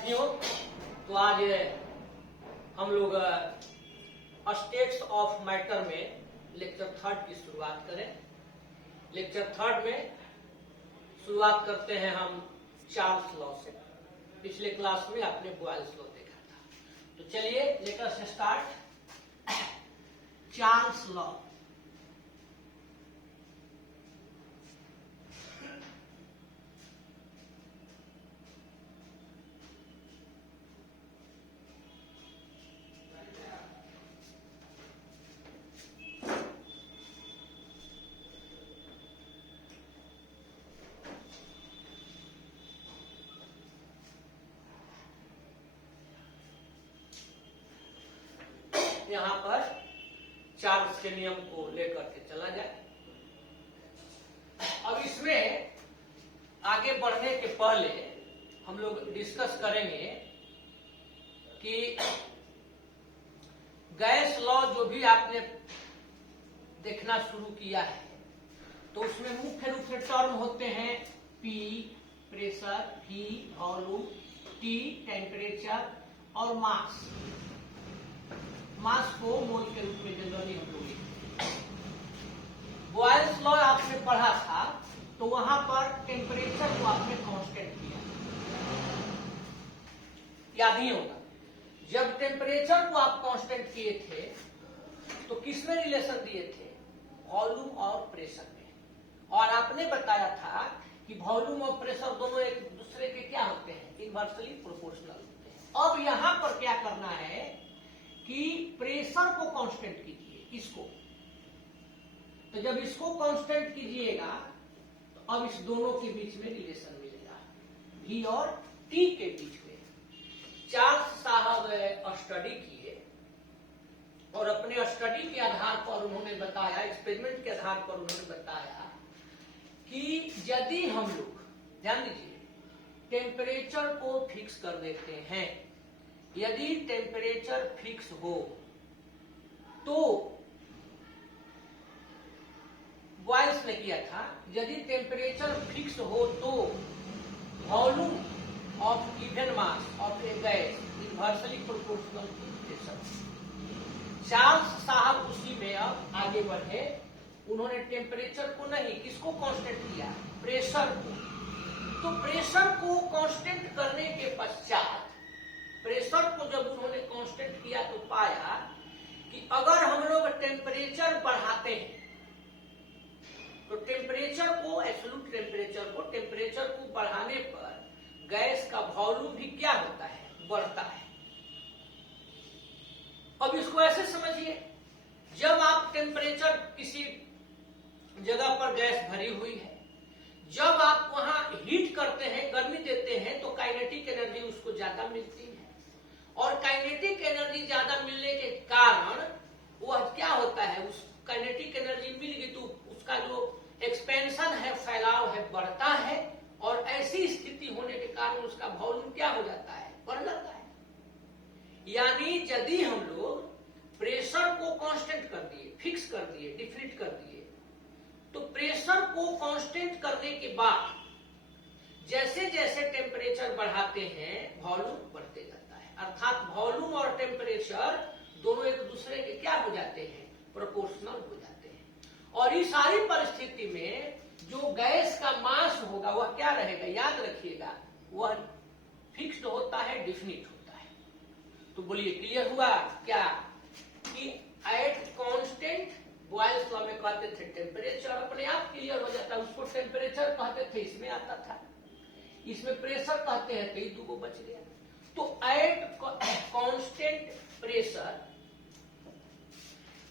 विद्यार्थियों, तो आज हम लोग स्टेट्स ऑफ मैटर में लेक्चर 3 की शुरुआत करें। लेक्चर 3 में शुरुआत करते हैं हम चार्ल्स लॉ से। पिछले क्लास में आपने बॉयल्स लॉ देखा था, तो चलिए let us start Charles law. यहाँ पर चार्ल्स के नियम को लेकर के चला जाए। अब इसमें आगे बढ़ने के पहले हम लोग डिस्कस करेंगे कि गैस लॉ जो भी आपने देखना शुरू किया है, तो उसमें मुख्य रूप से टर्म होते हैं P pressure, V volume, T temperature और मास। मास को मोल के रूप में जनरली हम लोग लिखते हैं। बॉयल्स लॉ आपने पढ़ा था, तो वहां पर टेम्परेचर को आपने कांस्टेंट किया, याद ही होगा। जब टेम्परेचर को आप कांस्टेंट किए थे तो किसमें रिलेशन दिए थे? वॉल्यूम और प्रेशर में। और आपने बताया था कि वॉल्यूम और प्रेशर दोनों एक दूसरे के क्या होते हैं? इनवर्सली प्रोपोर्शनल होते हैं। अब यहां पर क्या करना है कि प्रेशर को कांस्टेंट कीजिए, इसको। तो जब इसको कांस्टेंट कीजिएगा तो अब इस दोनों के बीच में रिलेशन मिलेगा, V और T के बीच में। चार्ल्स साहब स्टडी किए और अपने स्टडी के आधार पर उन्होंने बताया, एक्सपेरिमेंट के आधार पर उन्होंने बताया कि यदि हम लोग, ध्यान दीजिए, टेम्परेचर को फिक्स कर देते हैं, यदि टेम्परेचर फिक्स हो तो बॉयल्स ने किया था, यदि टेम्परेचर फिक्स हो तो volume of given mass of a gas inversely proportional to pressure. Charles साहब उसी में अब आगे बढ़े। उन्होंने टेम्परेचर को नहीं, किसको कांस्टेंट किया? प्रेशर को। तो प्रेशर को कांस्टेंट करने के पश्चात, प्रेशर को जब उन्होंने कांस्टेंट किया तो पाया कि अगर हम लोग टेम्परेचर बढ़ाते हैं तो टेम्परेचर को, एब्सोल्यूट टेम्परेचर को बढ़ाने पर गैस का वॉल्यूम भी क्या होता है? बढ़ता है। अब इसको ऐसे समझिए, जब आप टेम्परेचर, किसी जगह पर गैस भरी हुई है, जब आप वहां हीट करते हैं, गर्मी देते हैं, तो काइनेटिक एनर्जी उसको ज्यादा मिलती है। और काइनेटिक एनर्जी ज्यादा मिलने के कारण वह क्या होता है? उस काइनेटिक एनर्जी मिल गई तो उसका जो एक्सपेंशन है, फैलाव है, बढ़ता है। और ऐसी स्थिति होने के कारण उसका वॉल्यूम क्या हो जाता है? बढ़ जाता है। यानी यदि हम लोग प्रेशर को कांस्टेंट कर दिए, फिक्स कर दिए, डिफिनिट कर दिए, तो प्रेशर को कांस्टेंट करने के बाद जैसे जैसे टेम्परेचर बढ़ाते हैं, वॉल्यूम बढ़ते जाता है। अर्थात वॉल्यूम और टेम्परेचर दोनों एक दूसरे के क्या हो जाते हैं? प्रोपोर्शनल हो जाते हैं। और इस सारी परिस्थिति में जो गैस का मास होगा वह क्या रहेगा? याद रखिएगा, वह फिक्स्ड होता है, डिफिनिट होता है। तो बोलिए, क्लियर हुआ क्या कि एट कांस्टेंट, बॉयल्स लॉ में कहते थे टेम्परेचर अपने आप क्लियर हो जाता है, उसको टेम्परेचर कहते थे, इसमें आता था। इसमें प्रेशर कहते हैं, तो ये दो बच गया। तो at constant pressure,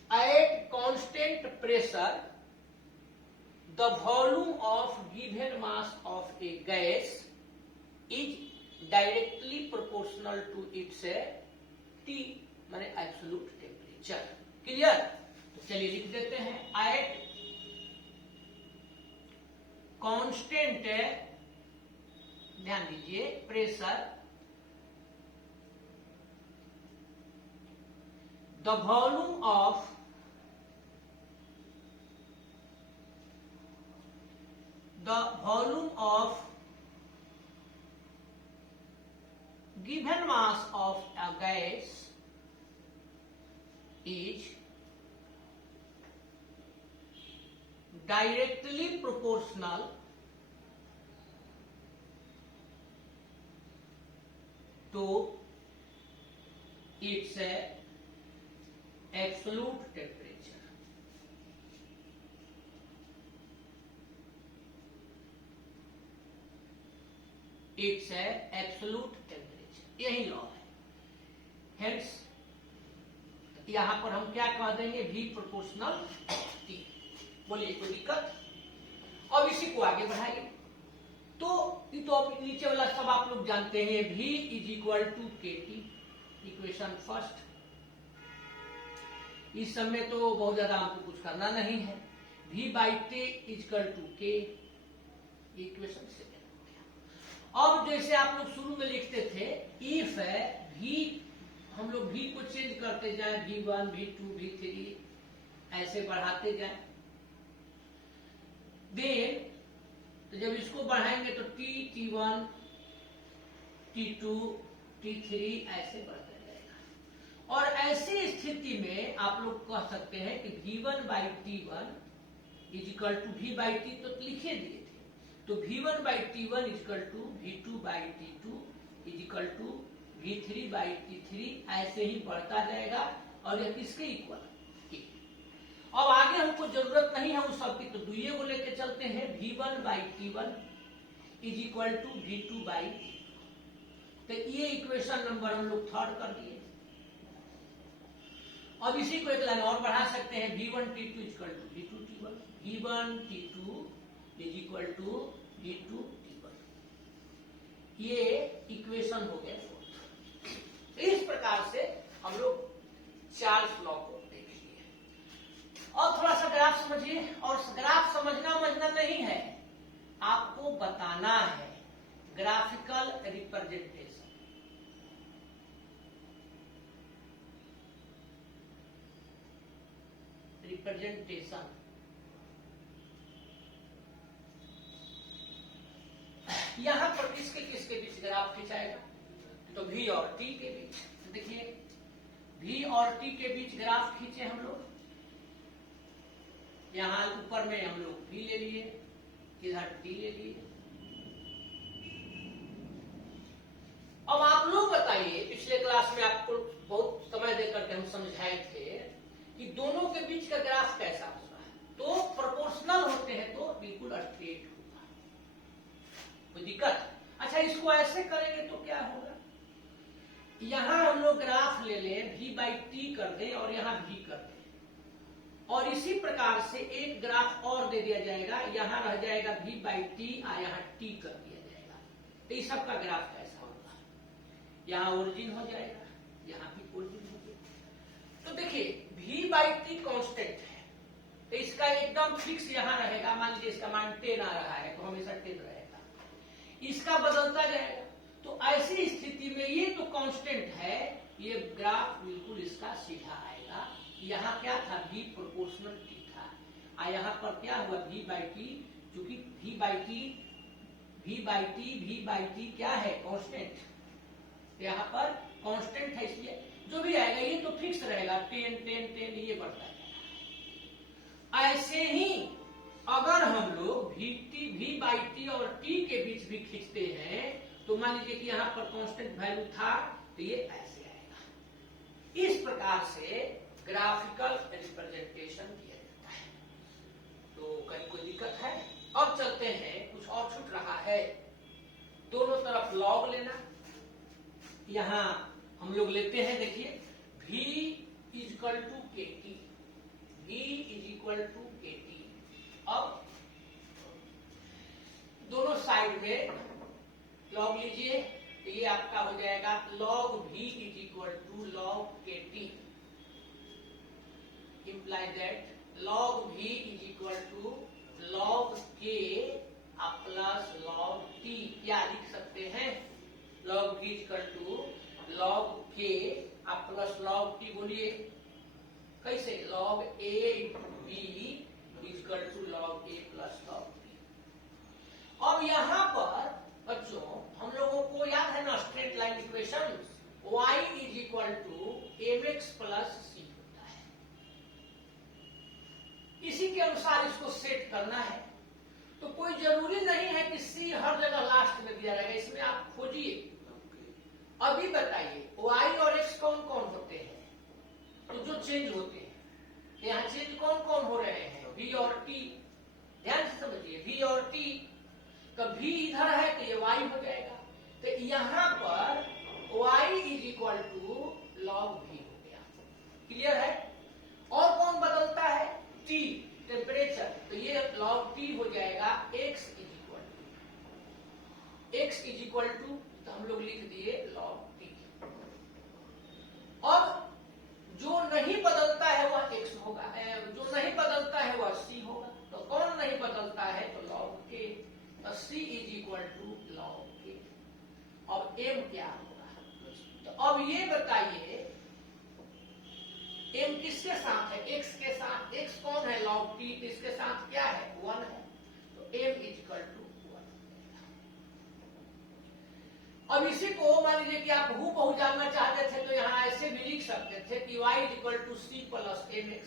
at constant pressure the volume of given mass of a gas is directly proportional to its T, माने एब्सोल्यूट टेम्परेचर। क्लियर? तो चलिए लिख देते हैं, एट कांस्टेंट, ध्यान दीजिए, pressure the volume of given mass of a gas is directly proportional to its absolute temperature. Its absolute temperature, यही law है. हेंस यहां पर हम क्या कह देंगे, V प्रोपोर्शनल T. बोलिए कोई दिक्कत? अब इसी को आगे बढ़ाइए. तो ये तो नीचे वाला सब आप लोग जानते हैं. V is equal to K T, equation first. इस समय तो बहुत ज्यादा हमको कुछ करना नहीं है. V by T is equal to K, equation second. अब जैसे आप लोग शुरू में लिखते थे, इफ है V, हम लोग V को चेंज करते जाए, V1, V2, V3 ऐसे बढ़ाते जाए. देन तो जब इसको बढ़ाएंगे तो T1, T2, T3 ऐसे बढ़ता जाएगा. और ऐसी स्थिति में आप लोग कह सकते हैं कि V1 by T1 is equal to V by T, तो लिखे दिए थे. तो V1 by T1 is equal to V2 by T2 is equal to V3 by T3, ऐसे ही बढ़ता जाएगा. और यह किसके इक्वल? अब आगे हमको जरूरत नहीं है उस सब की, तो दुइये को लेके चलते हैं. V1 by T1 is equal to V2 by T. तो ये इक्वेशन नंबर हम लोग थर्ड कर दिए. अब इसी को एक लाइन और बढ़ा सकते हैं. V1 T2 is equal to V2 T1, V1 T2 is equal to V2 T1. ये इक्वेशन हो गया फोर्थ. इस प्रकार से हम लोग चार्ल्स लॉ को देख लिए. और थोड़ा सा ग्राफ समझिए. और ग्राफ समझना नहीं है, आपको बताना है. ग्राफिकल रिप्रेजेंटेशन, यहां पर किसके किसके बीच ग्राफ खिंचाएगा? तो V और T के बीच. तो देखिए V और T के बीच ग्राफ खींचे हम लोग. यहां ऊपर में हम लोग V ले लिए, इधर T ले लिए. अब आप लोग बताइए, पिछले क्लास में आपको बहुत समय देकर के हम समझाए थे कि दोनों के बीच का ग्राफ कैसा होगा. तो प्रोपोर्शनल होते हैं तो बिल्कुल स्ट्रेट होगा. कोई दिक्कत? अच्छा, इसको ऐसे करेंगे तो क्या होगा? यहां हम लोग ग्राफ ले लें, V बाई T कर दें और यहां V कर दें. और इसी प्रकार से एक ग्राफ और दे दिया जाएगा. यहां रह जाएगा V बाई T और यहां T कर दिया जाएगा. तो इस सब का ग्राफ कैसा होगा? यहां ओरिजिन हो जाएगा, यहां भी ओरिजिन हो जाएगा. तो देखिए V बाई T कांस्टेंट है, तो इसका एकदम फिक्स यहां रहेगा. मान लीजिए इसका मान 10 आ रहा है तो हमेशा 10 रहेगा. इसका बदलता जाएगा. तो ऐसी स्थिति में ये तो कांस्टेंट है, ये ग्राफ बिल्कुल इसका सीधा आएगा. यहाँ क्या था? V प्रोपोर्शनल T था. और यहाँ पर क्या हुआ? V बाई T, चूंकि V बाई T क्या है? कांस्टेंट. यहाँ पर कांस्टेंट है, इसलिए जो भी आएगा ये तो फिक्स रहेगा. 10 ये बढ़ता है. ऐसे ही अगर हम लोग V बाई T और T के बीच भी खींचते हैं, तो मान लीजिए कि यहाँ पर कांस्टेंट वैल्यू था, तो ये ऐसे आएगा. इस प्रकार से ग्राफिकल रिप्रेजेंटेशन किया जाता है. तो कहीं कोई दिक्कत है? अब चलते हैं, कुछ और छूट रहा है. दोनों तरफ लॉग लेना. यहां हम लोग लेते हैं, देखिए V is equal to K T, V is equal to K T. अब दोनों साइड में लॉग लीजिए, तो ये आपका हो जाएगा log V is equal to log K T. imply that log V is equal to log K plus log T. क्या लिख सकते हैं? log V is equal to log K plus log T. बोलिए कैसे? log A B is equal to log A plus log T. अब यहां पर बच्चों हम लोगों को याद है ना, straight line equation equation y is equal to mx plus c होता है। इसी के अनुसार इसको सेट करना है। तो कोई जरूरी नहीं है कि c हर जगह लास्ट में दिया जाएगा, इसमें आप खोजिए। अभी बताइए y और x कौन कौन होते हैं, तो जो चेंज होते हैं, यहाँ चेंज कौन कौन हो रहे हैं, v और t। ध्यान से समझिए, v और t का v इधर है तो ये y हो जाएगा। तो यहां पर y is equal to log v हो गया। क्लियर है? और कौन बदलता है, t टेम्परेचर, तो ये लॉग t हो जाएगा x इज इक्वल टू तो हम लोग लिख दिए लॉग t। अब जो नहीं बदलता है वह x होगा, जो नहीं बदलता है वह c होगा। तो कौन नहीं बदलता है, तो लॉग k, तो c is equal to log k। अब m क्या होगा, तो अब ये बताइए m किसके साथ है, x के साथ। x कौन है, लॉग t, इसके साथ क्या है, 1 है। तो m इज इक्वल टू 1। अब इसी को मान लीजिए कि आप हूबहू जानना चाहते थे तो यहाँ ऐसे भी लिख सकते थे कि y is equal to c plus mx,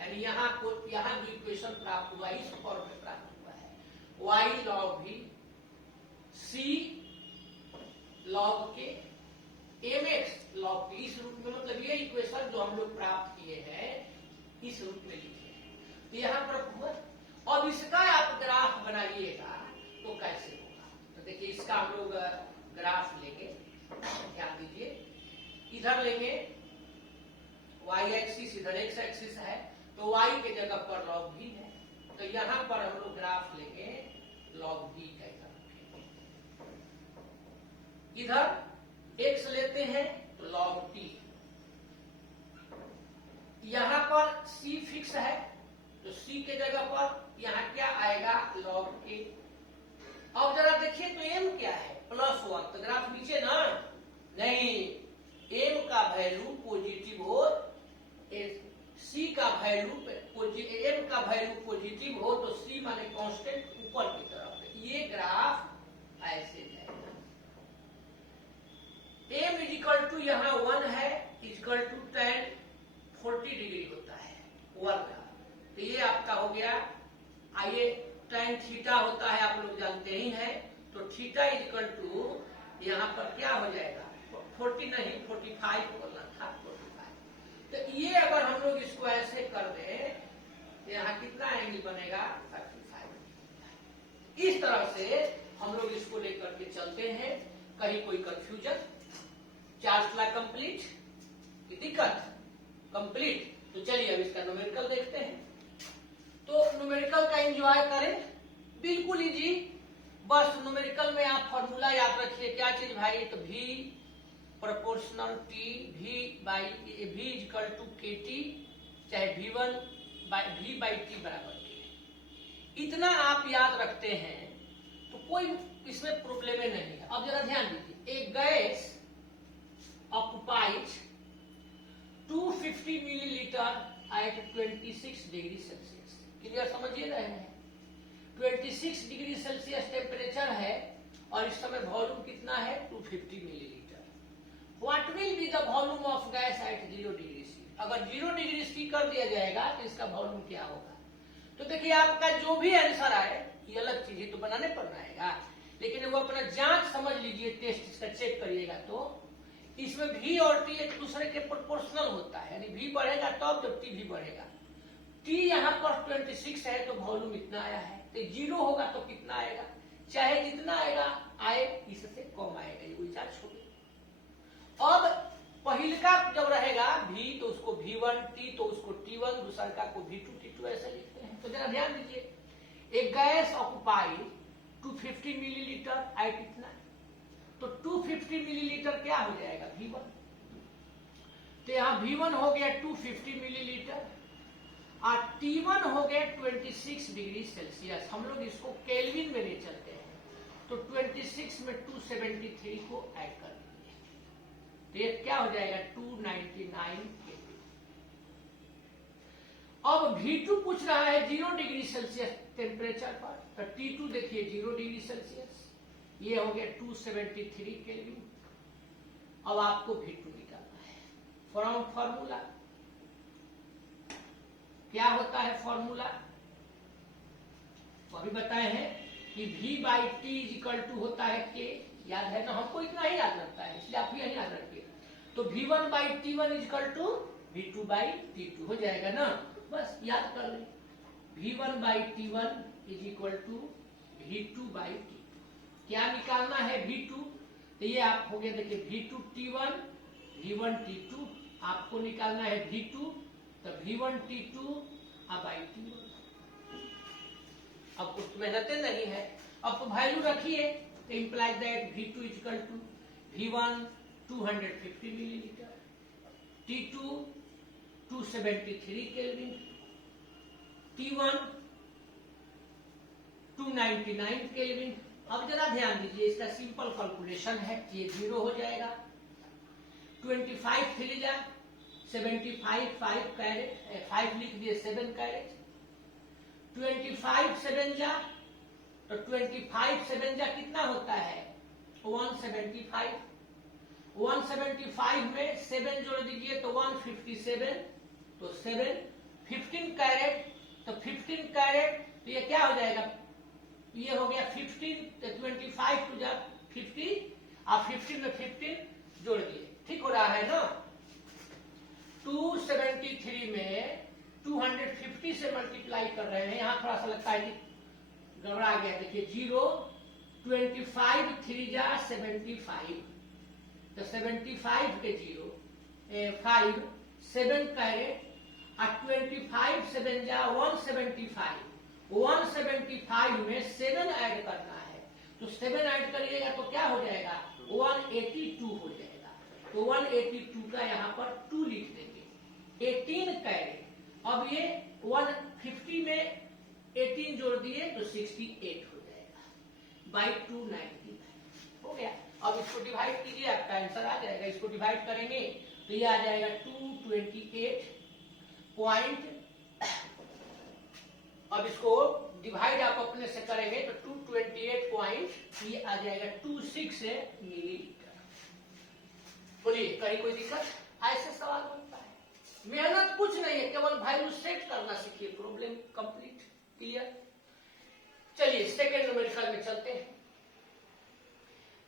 यानी यहाँ जो इक्वेशन प्राप्त हुआ इस फॉर्म में प्राप्त हुआ है, y log v, c log k, mx log k। इस रूप में, मतलब ये इक्वेशन जो हम लोग प्राप्त किए हैं इस रूप में लिखे हैं। तो यहाँ पर हुआ। अब इसका आप ग्राफ बनाइएगा तो कैसे होगा, तो देखिए इसका हम लोग ग्राफ लेंगे, ध्यान दीजिए। इधर लेंगे y एक्सिस, इधर x एक्सिस है, तो y के जगह पर log v है। तो यहां पर हम लोग ग्राफ लेंगे log v का, इधर x लेते हैं तो log t। यहां पर c फिक्स है तो c के जगह पर यहां क्या आएगा, log k। अब जरा देखिए तो m क्या है, +1। तो ग्राफ नीचे ना, नहीं, m का वैल्यू पॉजिटिव हो, c का वैल्यू m का वैल्यू पॉजिटिव हो तो c माने कांस्टेंट ऊपर की तरफ है। ये ग्राफ ऐसे जाएगा। m इज इक्वल टू यहाँ 1 है, इक्वल टू tan 40 डिग्री होता है 1 का। तो ये आपका हो गया। आइए tan थीटा होता है, आप लोग जानते ही हैं, तो थीटा इज इक्वल टू यहाँ पर क्या हो जाएगा, 40 नहीं 45 बोलना था, 45। तो ये अगर हम लोग इसको ऐसे कर दें तो यहाँ कितना एंगल बनेगा, 35। इस तरह से हम लोग इसको लेकर के चलते हैं। कहीं कोई कंफ्यूजन, चार्ज ला कंप्लीट, दिक्कत कंप्लीट। तो चलिए अब इसका न्यूमेरिकल देखते हैं। तो न्यूमेरिकल का एंजॉय करें, बिल्कुल इजी। बस न्यूमेरिकल में आप फॉर्मूला याद रखिए, क्या चीज भाई, तो v proportional t, v equal to kt, चाहे v बाई t बराबर k। इतना आप याद रखते हैं तो कोई इसमें प्रॉब्लम नहीं है। अब जरा ध्यान दीजिए, एक gas occupies 250 millilitre at 26 degree Celsius. Clear समझिए रहे हैं, 26 डिग्री सेल्सियस टेम्परेचर है और इस समय वॉल्यूम कितना है, 250 millilitre. What will be the volume of gas at 0 degree C. अगर 0 डिग्री सी कर दिया जाएगा तो इसका वॉल्यूम क्या होगा। तो देखिए आपका जो भी आंसर आए, ये अलग चीज है तो बनाने पड़ना आएगा, लेकिन वो अपना जांच समझ लीजिए, टेस्ट इसका चेक करिएगा। तो इसमें v और t एक दूसरे के प्रोपोर्शनल होता है, यानी v बढ़ेगा तब जब t भी बढ़ेगा। t यहाँ पर 26 है तो वॉल्यूम इतना आया है, तो 0 होगा तो कितना आएगा, चाहे जितना आएगा आए, इससे कम आएगा, ये कोई चार्ज होगी। अब पहिलका जब रहेगा v तो उसको v1, t तो उसको t1, दूसरा का को v2, t2 ऐसे लिखते हैं। तो जरा ध्यान दीजिए, एक गैस ऑक्युपाइड 250 मिलीलीटर एट इतना, तो 250 मिलीलीटर क्या हो जाएगा, v1। तो यहाँ v1 हो गया 250 मिलीलीटर और T1 हो गया 26 डिग्री सेल्सियस। हम लोग इसको केल्विन में ले चलते हैं, तो 26 में 273 को ऐड कर देंगे, तो ये क्या हो जाएगा, 299 केल्विन। अब V2 पूछ रहा है 0 डिग्री सेल्सियस टेम्परेचर पर, तो T2 देखिए 0 डिग्री सेल्सियस, ये हो गया 273 केल्विन। अब आपको V2 निकालना है। फ्रॉम फॉर्मूला क्या होता है, फॉर्मूला अभी बताए हैं कि V/T होता है K, याद है ना, हमको इतना ही याद रखता है, इसलिए आप यही याद रखिए। तो V1/T1 V2/T2 हो जाएगा ना, बस याद कर ले। V1/T1 V2/T2। क्या निकालना है, V2, तो ये आप हो गया, देखिए V2T1 V1T2, आपको निकालना है V2, तो V1T2 T1। अब कुछ मेहनतें नहीं है, अब तो वैल्यू रखिए, तो implies that V2 V1 250 millilitre, T2 273 kelvin, T1 299 kelvin. अब जरा ध्यान दीजिए, इसका सिंपल कैलकुलेशन है, ये 0 हो जाएगा। 25 3 जा 75, 5 कैरेट, 5 लिख दिए, 7 कैरेट। 25 7 जा, तो 25 7 जा कितना होता है, 175। 175 में 7 जोड़ दीजिए तो 157, तो 7 15 कैरेट, तो 15 कैरेट, तो ये क्या हो जाएगा, ये हो गया 15, तो 25 टू जा 50, आप 15 में 15 जोड़ दिए, ठीक हो रहा है ना। 273 में 250 से मल्टीप्लाई कर रहे हैं, यहां थोड़ा सा लगता है कि गड़बड़ा गया, देखिए 0, 25 3 जा 75, तो 75 के 0 5 7 कैरेट, और 25 7 जा 175, 175 में 7 ऐड करना है, तो 7 ऐड करिएगा तो क्या हो जाएगा, 182 हो जाएगा। तो 182 का यहाँ पर 2 लिख देंगे। 18 कैरेट, अब ये 150 में 18 जोड़ दिए तो 68 हो जाएगा, बाई 299 हो गया। अब इसको डिवाइड कीजिए, आपका आंसर आ जाएगा। इसको डिवाइड करेंगे तो ये आ जाएगा 228 पॉइंट, अब इसको डिवाइड आप अपने से करेंगे तो 228 पॉइंट, ये आ जाएगा 26 मिलीलीटर। बोलिए, कहीं कोई दिक्कत? ऐसे सवाल बनता है, मेहनत कुछ नहीं है, केवल वैल्यू सेट करना सीखिए, प्रॉब्लम कंप्लीट, क्लियर। चलिए सेकेंड न्यूमेरिकल में चलते हैं।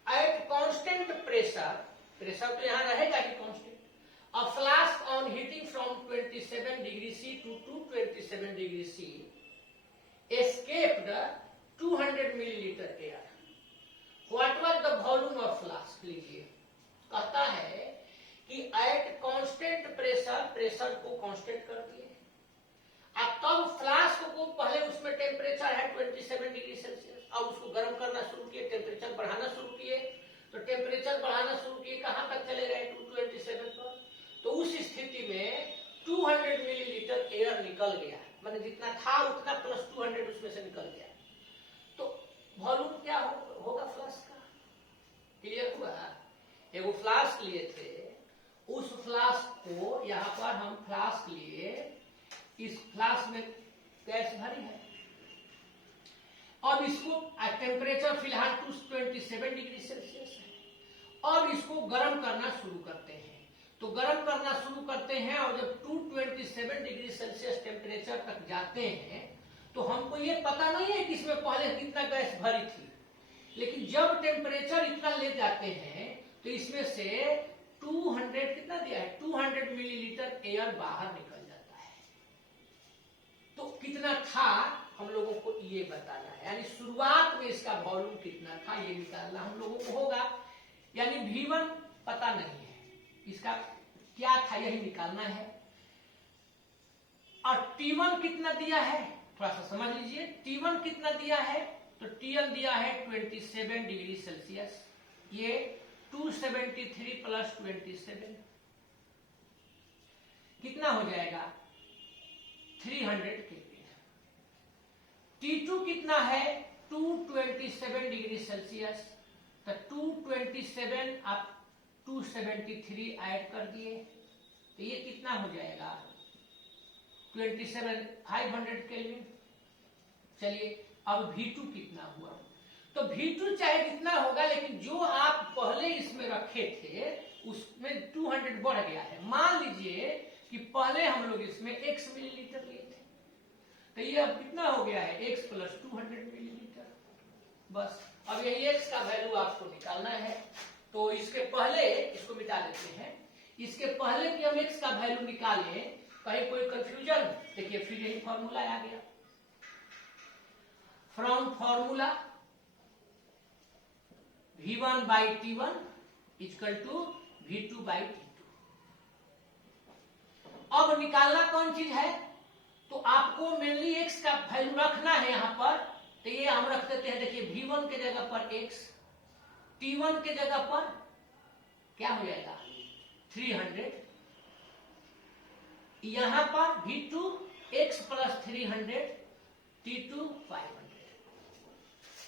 एट कांस्टेंट प्रेशर, प्रेशर तो यहां रहेगा कि constant, a flask on heating from 27 degree C to 227 degree C escaped 200 milliliter air. What was the volume of flask? लीजिए, कहता है कि एट कांस्टेंट प्रेशर, प्रेशर को कांस्टेंट कर दिए, अब तब फ्लास्क को पहले उसमें टेम्परेचर है 27 डिग्री सेल्सियस, अब उसको गर्म करना शुरू किए, टेम्परेचर बढ़ाना शुरू किए, तो टेम्परेचर बढ़ाना शुरू किए, कहां तक चले गए, 227 पर। तो उस स्थिति में 200 मिलीलीटर एयर निकल गया, मतलब जितना था उतना प्लस 200 उसमें से निकल गया, तो वॉल्यूम क्या होगा फ्लास्क का, क्लियर हुआ। एगो फ्लास्क लिए थे, उस फ्लास्क को यहां पर हम फ्लास्क लिए, इस फ्लास्क में गैस भरी है, अब इसको टेम्परेचर फिलहाल 227 डिग्री सेल्सियस है, अब इसको गर्म करना शुरू करते हैं। तो गर्म करना शुरू करते हैं, और जब 227 डिग्री सेल्सियस टेम्परेचर तक जाते हैं, तो हमको ये पता नहीं है कि इसमें पहले कितना गैस भरी थी, लेकिन जब टेम्परेचर इतना ले जाते हैं तो इसमें से 200 कितना दिया है, 200 मिलीलीटर एयर बाहर निकल जाता है। तो कितना था हम लोगों को ये बताना है, यानी शुरुआत में इसका वॉल्यूम कितना था ये निकालना हम लोगों को होगा। यानी V1 पता नहीं है, इसका क्या था यही निकालना है। और T1 कितना दिया है, थोड़ा सा समझ लीजिए, T1 कितना दिया है, तो T1 दिया है 27 डिग्री सेल्सियस, ये 273 प्लस 27 कितना हो जाएगा, 300 केल्विन। T2 कितना है, 227 डिग्री सेल्सियस, तो 227 आप 273 ऐड कर दिए, तो ये कितना हो जाएगा, 27 500 केल्विन। चलिए अब V2 कितना हुआ, तो V2 चाहे कितना होगा, लेकिन जो आप पहले इसमें रखे थे इसमें 200 बढ़ गया है। मान लीजिए कि पहले हम लोग इसमें x मिलीलीटर लिए थे, तो ये अब कितना हो गया है, x प्लस 200 मिलीलीटर। बस अब यही x का वैल्यू आपको निकालना है। तो इसके पहले इसको मिटा देते हैं। इसके पहले कि हम x का वैल्यू निकालें, कहीं कोई कंफ्यूजन, देखिए फिर यही फॉर्मूला आ गया। From formula V1 by T1 equal to V2 by T2। अब निकालना कौन चीज है, तो आपको मेनली x का वैल्यू रखना है यहां पर। तो ये हम रख देते हैं, देखिए V1 के जगह पर x, T1 के जगह पर क्या हो जाएगा 300, यहां पर V2 x प्लस 300, T2 500।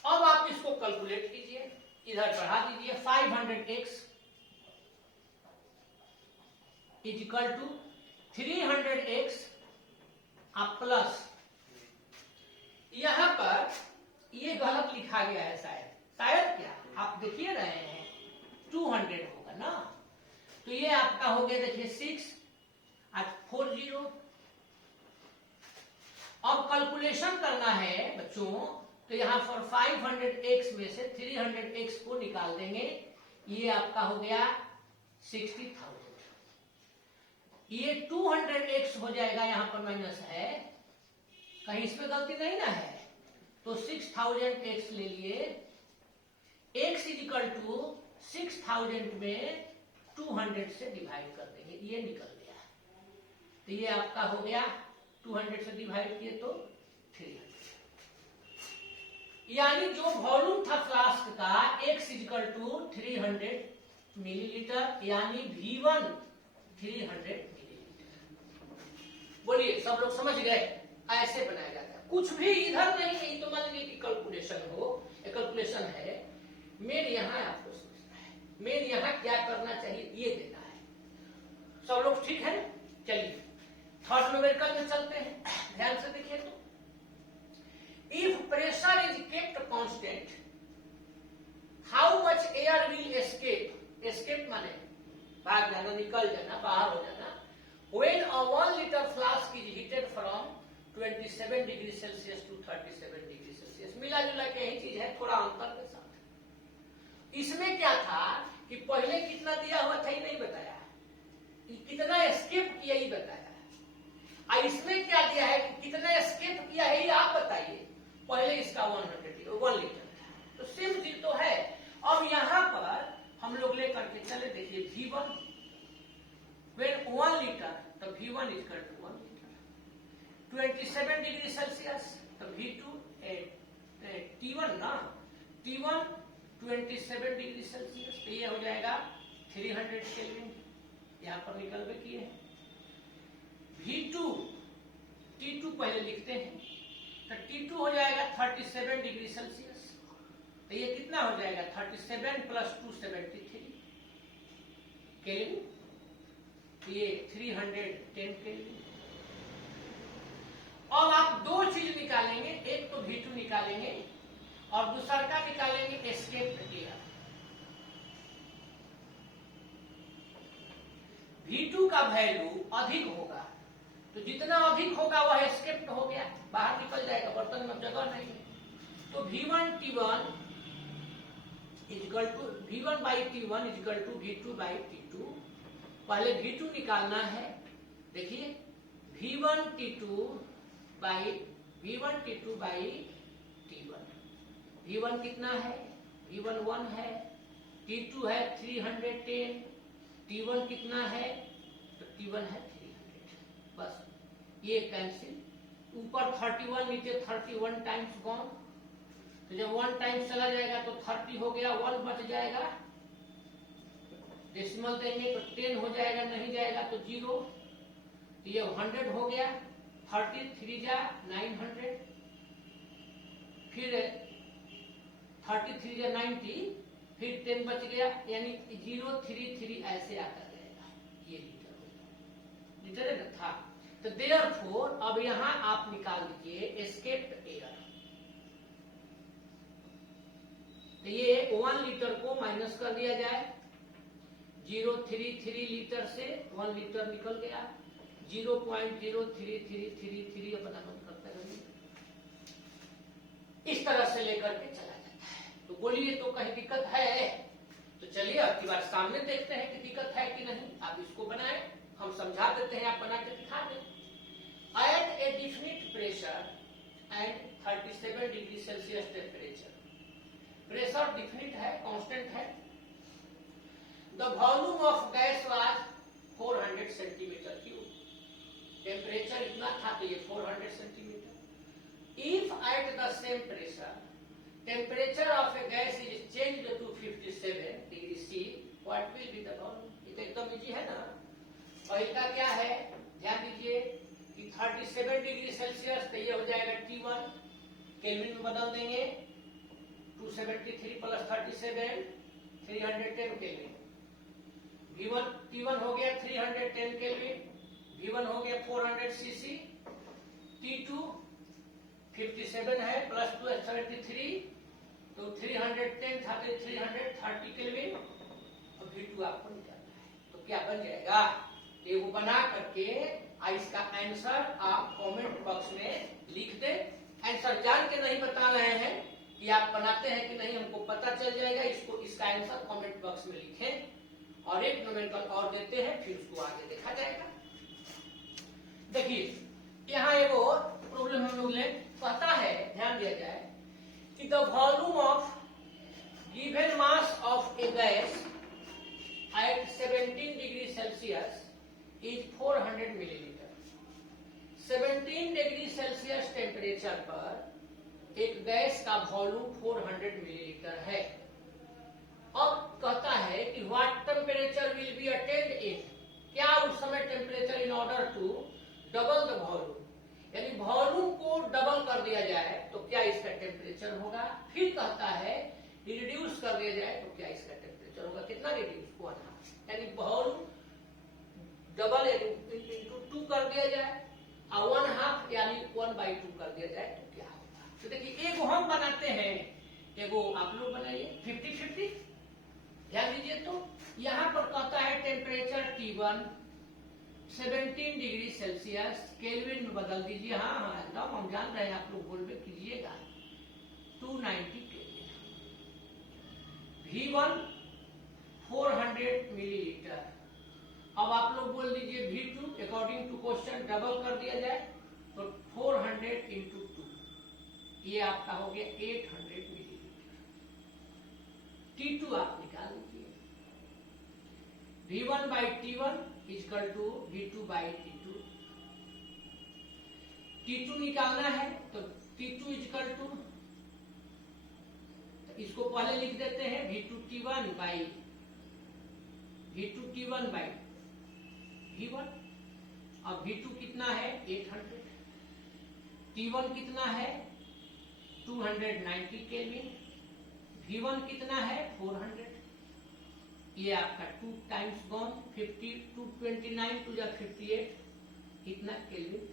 अब आप इसको कैलकुलेट कीजिए, इधर बढ़ा दीजिए। 500x is equal to 300x आप प्लस, यहां पर ये गलत लिखा गया है शायद क्या, आप देखिए रहे हैं 200 होगा ना, तो ये आपका हो गया देखिए 6 और 40। अब कैलकुलेशन करना है बच्चों, तो यहां पर 500x में से 300x को निकाल देंगे, ये आपका हो गया 60,000। ये 200x हो जाएगा, यहां पर माइनस है, कहीं इसमें गलती नहीं ना है, तो 6000x ले लिए। x इज इक्वल टू 6000 में 200 से डिवाइड कर देंगे, ये निकल गया। तो ये आपका हो गया 200 से डिवाइड किए तो 300, यानी जो वॉल्यूम था फ्लास्क का x इक्वल टू 300 मिलीलीटर, यानी V1 300 मिलीलीटर। बोलिए सब लोग समझ गए, ऐसे बनाया जाता है, कुछ भी इधर नहीं है। तो मान लीजिए कि कैलकुलेशन हो, कैलकुलेशन है, मेन यहां आपको समझना है, मेन यहां क्या करना चाहिए ये देना है। सब लोग ठीक है, चलिए थर्ड न्यूमेरिकल में चलते हैं, ध्यान से देखिए। तो if pressure is kept constant, how much air will escape? Escape माने भाग जाना, निकल जाना, बाहर हो जाना। When a 1 liter flask is heated from 27 degree Celsius to 37 degree Celsius, मिला जुला के यही चीज है, थोड़ा अंतर के साथ। इसमें क्या था कि पहले कितना दिया हुआ था ये नहीं बताया, कितना एस्केप किया ये बताया। इसमें क्या दिया है कि कितना एस्केप किया है ये आप बताइए। पहले इसका 1 लीटर था, तो सेम चीज तो है। अब यहां पर हम लोग लेकर के चले, देखिए V1 when 1 लीटर, तो V1 is equal to 1 litre, 27 degree Celsius, तो V2 T1 ना, T1 27 डिग्री सेल्सियस, तो ये हो जाएगा 300 केल्विन, यहां पर निकल किए हैं। V2 T2 पहले लिखते हैं, तो T2 हो जाएगा 37 डिग्री सेल्सियस, तो ये कितना हो जाएगा 37 प्लस 2 73 केल्विन, ये 310 केल्विन। अब आप दो चीज निकालेंगे, एक तो V2 निकालेंगे और दूसरा का निकालेंगे एस्केप्ड एयर। V2 का वैल्यू अधिक होगा, तो जितना अधिक होगा वह एस्केप्ड हो गया, बाहर निकल जाएगा, बर्तन में जगह नहीं है। तो V1 T1 equal to V1 by T1 equal to V2 by T2। पहले V2 निकालना है, देखिए V1 T2 by T1। V1 कितना है, V1 1 है, T2 है 310, T1 कितना है, तो T1 है 300। बस ये कैंसिल, ऊपर 31 नीचे 31 टाइम्स गॉन, तो जब 1 टाइम्स चला जाएगा तो 30 हो गया, 1 बच जाएगा, डेसिमल देंगे तो 10 हो जाएगा, नहीं जाएगा तो 0, तो ये 100 हो गया, 33 जा 900, फिर 33 जा 90, फिर 10 बच गया, यानी 033 ऐसे आता जाएगा, ये लीटर है ना था। तो देयरफॉर अब यहां आप निकाल दीजिए एस्केप्ड एयर, तो ये 1 लीटर को माइनस कर दिया जाए, 033 लीटर से 1 लीटर निकल गया, 0.03333 अपना मन करता है, इस तरह से लेकर के चला जाता है। तो बोलिए तो कहीं दिक्कत है? तो चलिए अब की बार सामने देखते हैं कि दिक्कत है कि नहीं। आप इसको बनाएं, हम समझा देते हैं, आप बना के दिखा दें। At a definite pressure and 37 degree Celsius temperature, pressure definite है, कांस्टेंट है। The volume of gas was 400 centimetre cube, temperature इतना था तो ये 400 centimetre. If at the same pressure temperature of a gas is changed to 57 degree C, what will be the volume? ये तो एकदम easy है ना। और इसका क्या है, ध्यान दीजिए कि 37 डिग्री सेल्सियस, तो ये हो जाएगा T1, केल्विन में बदल देंगे, 273 प्लस 37 310 केल्विन। V1 T1 हो गया 310 केल्विन, V1 हो गया 400 सीसी, T2 57 है प्लस 273 तो 310 था तो 330 केल्विन, और V2 आपको निकालना है। तो क्या बन जाएगा, ये वो बना करके इसका आंसर आप कमेंट बॉक्स में लिख दे। आंसर जान के नहीं बता रहे हैं कि आप बनाते हैं कि नहीं, हमको पता चल जाएगा। इसका आंसर कमेंट बॉक्स में लिखें और एक न्यूमेरिकल और देते हैं, फिर उसको आगे देखा जाएगा। देखिए यहाँ एगो प्रॉब्लम हम लोग ले पता है, ध्यान दिया जाए कि the volume of given mass of a gas at 17 degree Celsius is 400 millilitre. 17 degree Celsius temperature पर एक गैस का वॉल्यूम 400 मिलीलीटर है। अब कहता है कि what temperature will be attained in, क्या उस समय temperature in order to double the volume, यानी वॉल्यूम को डबल कर दिया जाए तो क्या इसका टेम्परेचर होगा। फिर कहता है रिड्यूस कर दिया जाए तो क्या इसका टेम्परेचर होगा। कितना रिड्यूस, 1/2, यानी वॉल्यूम डबल इंटू 2 कर दिया जाए और 1/2 यानी 1/2 कर दिया जाए तो क्या होगा। तो देखिए एगो हम बनाते हैं, एगो आप लोग बनाइए, 50-50। ध्यान दीजिए तो यहाँ पर कहता है temperature T1 17 degree Celsius, kelvin में बदल दीजिए। हाँ हाँ एकदम हम जान रहे हैं, आप लोग बोलबे कीजिएगा, 290 केल्विन। V1 400 millilitre. अब आप लोग बोल दीजिए V2 according to question double कर दिया जाए तो 400 इंटू 2, ये आपका हो गया 800 मिलीलीटर। T2 आप निकाल लीजिए, V1 by T1 equal to V2 by T2। T2 निकालना है तो T2 इक्वल टू, इसको पहले लिख देते हैं V2 T1 by V1। अब V2 कितना है 800, T1 कितना है 290 केल्विन, V1 कितना है 400, ये आपका 2 टाइम्स गॉन 50, 229 टू 58, इतना केल्विन।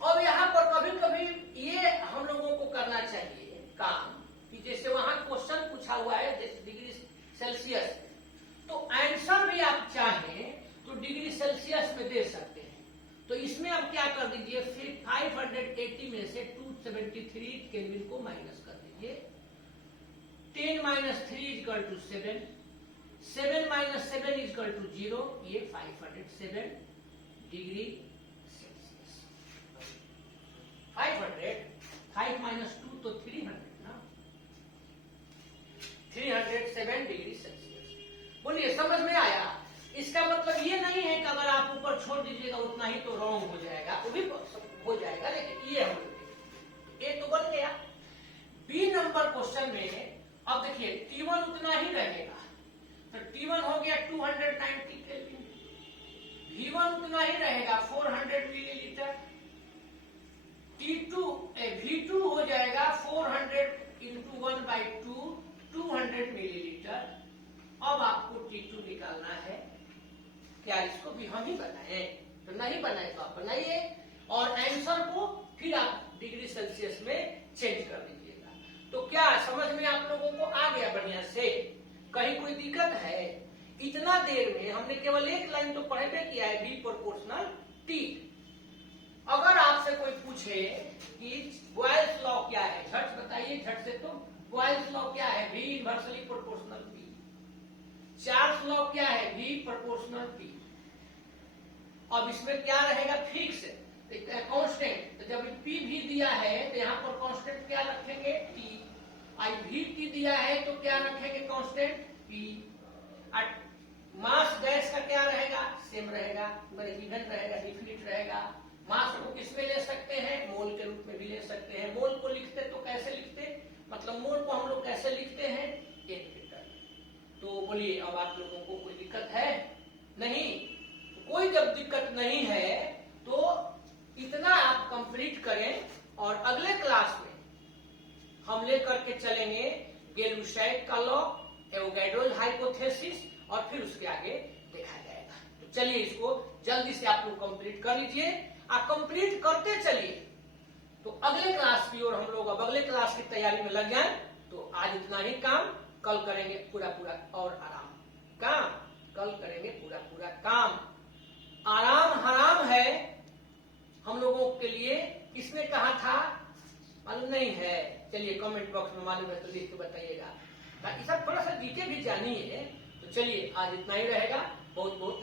अब यहाँ पर कभी कभी ये हम लोगों को करना चाहिए काम कि जैसे वहां क्वेश्चन पूछा हुआ है जैसे डिग्री सेल्सियस, तो आंसर भी आप चाहें तो डिग्री सेल्सियस में दे सकते हैं। तो इसमें अब क्या कर दीजिए, फिर 580 में से 273 केल्विन को माइनस कर दीजिए। 10 - 3 = 7, 7 - 7 = 0, ये 507 डिग्री सेल्सियस। 500, 5 - 2 तो 300 ना, 307 डिग्री सेल्सियस। बोलिए समझ में आया। इसका मतलब ये नहीं है कि अगर आप ऊपर छोड़ दीजिएगा उतना ही तो रॉन्ग हो जाएगा, वो भी हो जाएगा, लेकिन ये हम ये तो बन गया। बी नंबर क्वेश्चन में अब देखिए T1 उतना ही रहेगा, तो T1 हो गया 290 केल्विन, V1 उतना ही रहेगा 400 मिलीलीटर, V2 हो जाएगा 400 इंटू 1/2 200 मिलीलीटर। अब आपको T2 निकालना है। क्या इसको भी हम ही बनाए, तो नहीं बनाए तो आप बनाइए और आंसर को फिर आप डिग्री सेल्सियस में चेंज कर दीजिएगा। तो क्या समझ में आप लोगों को आ गया बढ़िया से। कहीं कोई दिक्कत है? इतना देर में हमने केवल एक लाइन तो पढ़े किया है, V प्रोपोर्शनल T। अगर आपसे कोई पूछे कि बॉयल्स लॉ क्या है, झट बताइए, झट से तुम, बॉयल्स लॉ क्या है? V inversely proportional P। Charles law क्या है? V proportional P। अब इसमें क्या रहेगा? Fix constant. तो जब P भी दिया है तो यहाँ पर कांस्टेंट क्या रखेंगे? T। आई भी T दिया है तो क्या रखेंगे? Constant P। मास गैस का क्या रहेगा? सेम रहेगा, इवन रहेगा, डिफिनिट रहेगा। मास को किसमें ले सकते हैं? मोल के रूप में भी ले सकते हैं। मोल को लिखते तो कैसे लिखते? मतलब मोल को हम लोग कैसे लिखते हैं? 1 लीटर। तो बोलिए, अब आप लोगों को कोई दिक्कत है? नहीं। तो कोई जब दिक्कत नहीं है तो इतना आप कंप्लीट करें, और अगले क्लास में हम लेकर के चलेंगे गैलुसाइड का लॉ, एवोगैड्रो हाइपोथेसिस, और फिर उसके आगे देखा जाएगा। तो चलिए इसको जल्दी से आप लोग कंप्लीट कर लीजिए। आप कंप्लीट करते चलिए, तो अगले क्लास की ओर हम लोग अब अगले क्लास की तैयारी में लग जाएं। तो आज इतना ही काम, कल करेंगे पूरा पूरा और आराम काम। कल करेंगे पूरा पूरा काम। आराम हराम है हम लोगों के लिए, किसने कहा था? मालूम नहीं है? चलिए कमेंट बॉक्स में मालूम है तो लिख के बताइएगा। ताकि सब थोड़ा सा जीके भी जानिए। तो चलिए आज इतना ही रहेगा। बहुत बहुत